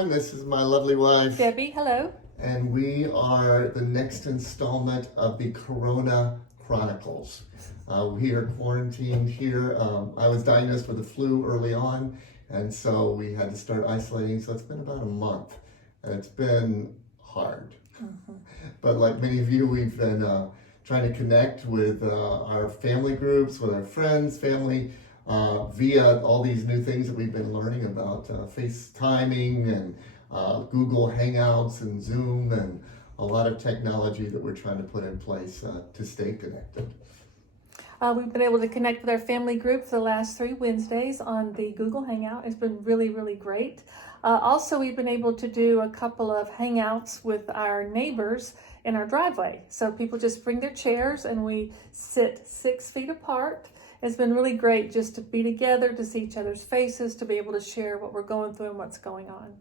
everyone. This is my lovely wife. Debbie, hello. And we are the next installment of the Corona Chronicles. We are quarantined here. I was diagnosed with the flu early on, and so we had to start isolating. So it's been about a month, and it's been hard. Mm-hmm. But like many of you, we've been trying to connect with our family groups, with our friends, family, via all these new things that we've been learning about FaceTiming and Google Hangouts and Zoom and a lot of technology that we're trying to put in place to stay connected. We've been able to connect with our family group for the last 3 Wednesdays on the Google Hangout. It's been really, really great. Also, we've been able to do a couple of hangouts with our neighbors in our driveway. So people just bring their chairs and we sit 6 feet apart. It's been really great just to be together, to see each other's faces, to be able to share what we're going through and what's going on.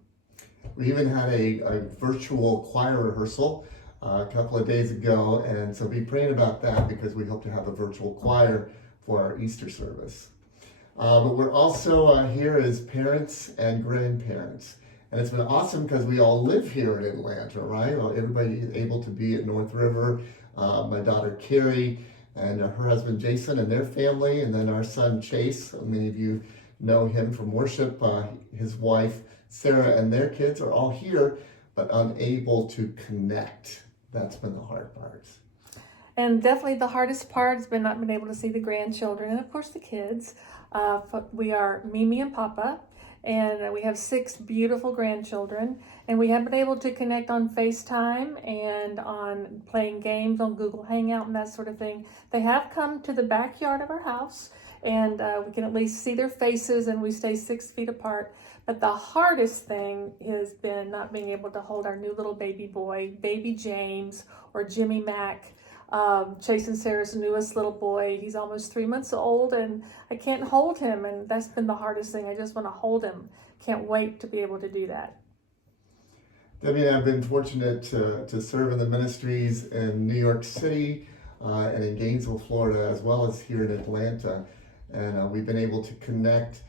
We even had a virtual choir rehearsal a couple of days ago, and so be praying about that because we hope to have a virtual choir for our Easter service. But we're also here as parents and grandparents. And it's been awesome because we all live here in Atlanta, right? Well, everybody is able to be at North River. My daughter Carrie and her husband Jason and their family, and then our son Chase. Many of you know him from worship. His wife Sarah and their kids are all here, but unable to connect. That's been the hard part. And definitely the hardest part has been not being able to see the grandchildren and of course the kids. We are Mimi and Papa, and we have 6 beautiful grandchildren, and we have been able to connect on FaceTime and on playing games on Google Hangout and that sort of thing. They have come to the backyard of our house, and we can at least see their faces, and we stay 6 feet apart. But the hardest thing has been not being able to hold our new little baby boy, baby James, or Jimmy Mac, Chase and Sarah's newest little boy. He's almost 3 months old, and I can't hold him, and that's been the hardest thing. I just want to hold him. Can't wait to be able to do that. Debbie and I have been fortunate to serve in the ministries in New York City and in Gainesville, Florida, as well as here in Atlanta. And we've been able to connect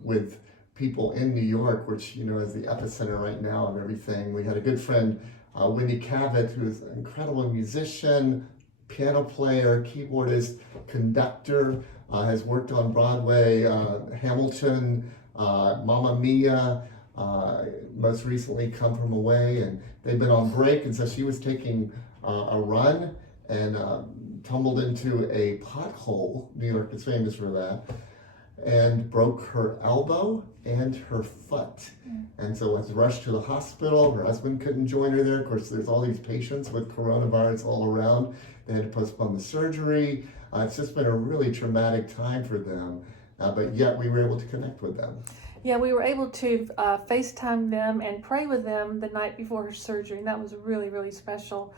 with people in New York, which, you know, is the epicenter right now of everything. We had a good friend, Wendy Cavett, who is an incredible musician, piano player, keyboardist, conductor, has worked on Broadway, Hamilton, Mamma Mia, most recently Come From Away, and they've been on break, and so she was taking a run and tumbled into a pothole. New York is famous for that, and broke her elbow and her foot. And so was rushed to the hospital. Her husband couldn't join her there. Of course, there's all these patients with coronavirus all around. They had to postpone the surgery. It's just been a really traumatic time for them, but yet we were able to connect with them. Yeah, we were able to FaceTime them and pray with them the night before her surgery, and that was really, really special.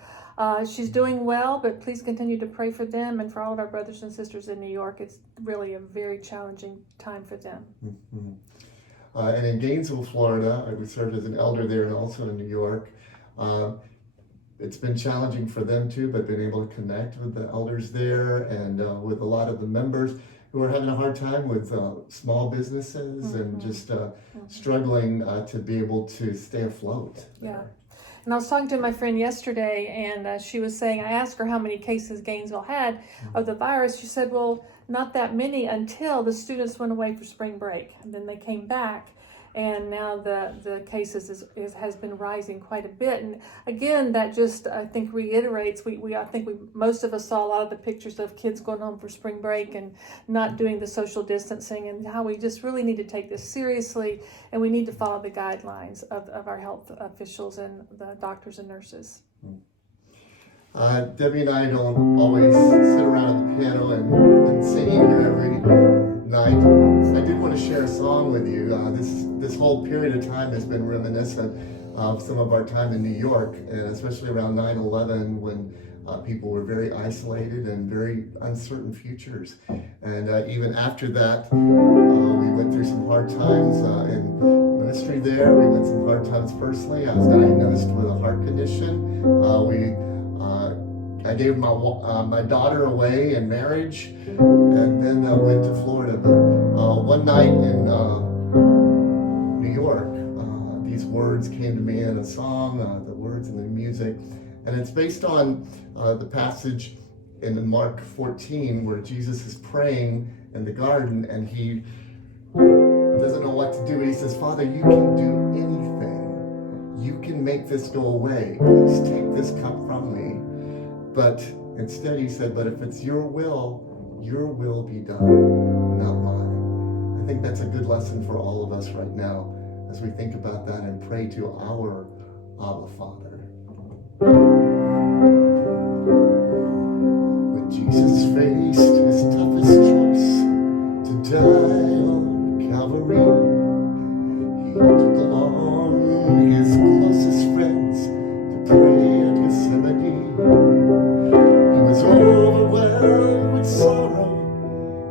She's doing well, but please continue to pray for them and for all of our brothers and sisters in New York. It's really a very challenging time for them. Mm-hmm. And in Gainesville, Florida, we served as an elder there and also in New York. It's been challenging for them too, but been able to connect with the elders there and with a lot of the members who are having a hard time with small businesses mm-hmm. and just mm-hmm. struggling to be able to stay afloat. Yeah. And I was talking to my friend yesterday, and she was saying, I asked her how many cases Gainesville had mm-hmm. of the virus. She said, well, not that many until the students went away for spring break. And then they came back, and now the cases has been rising quite a bit. And again, that just, I think, reiterates, most of us saw a lot of the pictures of kids going home for spring break and not doing the social distancing, and how we just really need to take this seriously, and we need to follow the guidelines of our health officials and the doctors and nurses. Debbie and I don't always sit around at the piano and singing here every night. I did want to share a song with you. This whole period of time has been reminiscent of some of our time in New York, and especially around 9/11 when people were very isolated and very uncertain futures. And even after that, we went through some hard times in ministry there. We went some hard times personally. I was diagnosed with a heart condition. I gave my daughter away in marriage, and then I went to Florida. But one night in New York, these words came to me in a song, the words and the music. And it's based on the passage in Mark 14 where Jesus is praying in the garden and he doesn't know what to do. He says, Father, you can do anything. You can make this go away. Please take this cup from me. But instead he said, but if it's your will be done, not mine. I think that's a good lesson for all of us right now as we think about that and pray to our Abba Father. When Jesus faced his toughest choice to die on Calvary, he took along his closest friends to pray at Gethsemane. He was overwhelmed with sorrow.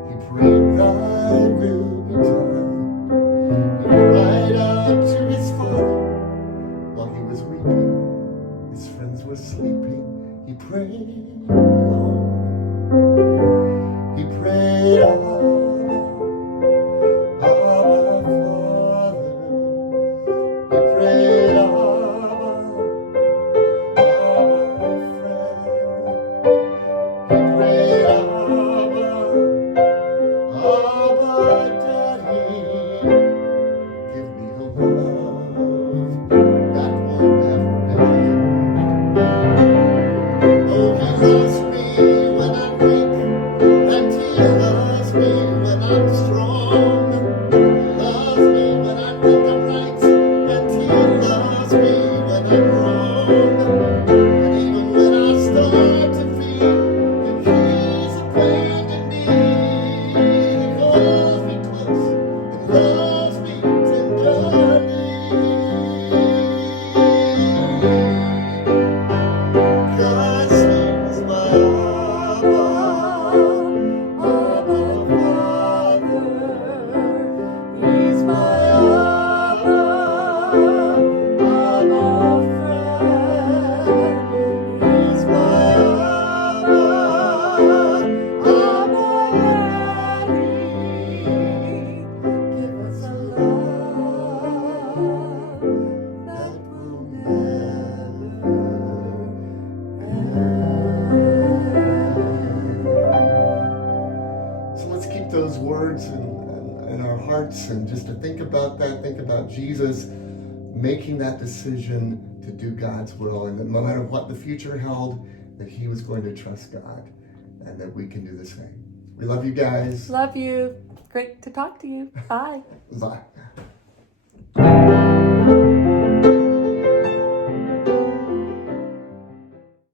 He prayed, thy will be done. He cried out to his Father while he was weeping. His friends were sleeping. He prayed alone. He prayed, Abba, Father. He prayed, Abba, friend. He prayed, Abba, Daddy. Give me a love that will never end. Oh, he loves me when I'm weak, and he loves me when I'm strong. He loves me when I think I'm right, and he loves me when I'm wrong. And even when I start to feel that he's abandoned me, he holds me close and loves me tenderly. God is my Abba Father. He's my Abba friend. He's my Abba Daddy. Give us a love that will never end. So let's keep those words in our hearts, and just to think about that, think about Jesus making that decision to do God's will, and that no matter what the future held, that he was going to trust God, and that we can do the same. We love you guys. Love you. Great to talk to you. Bye. Bye.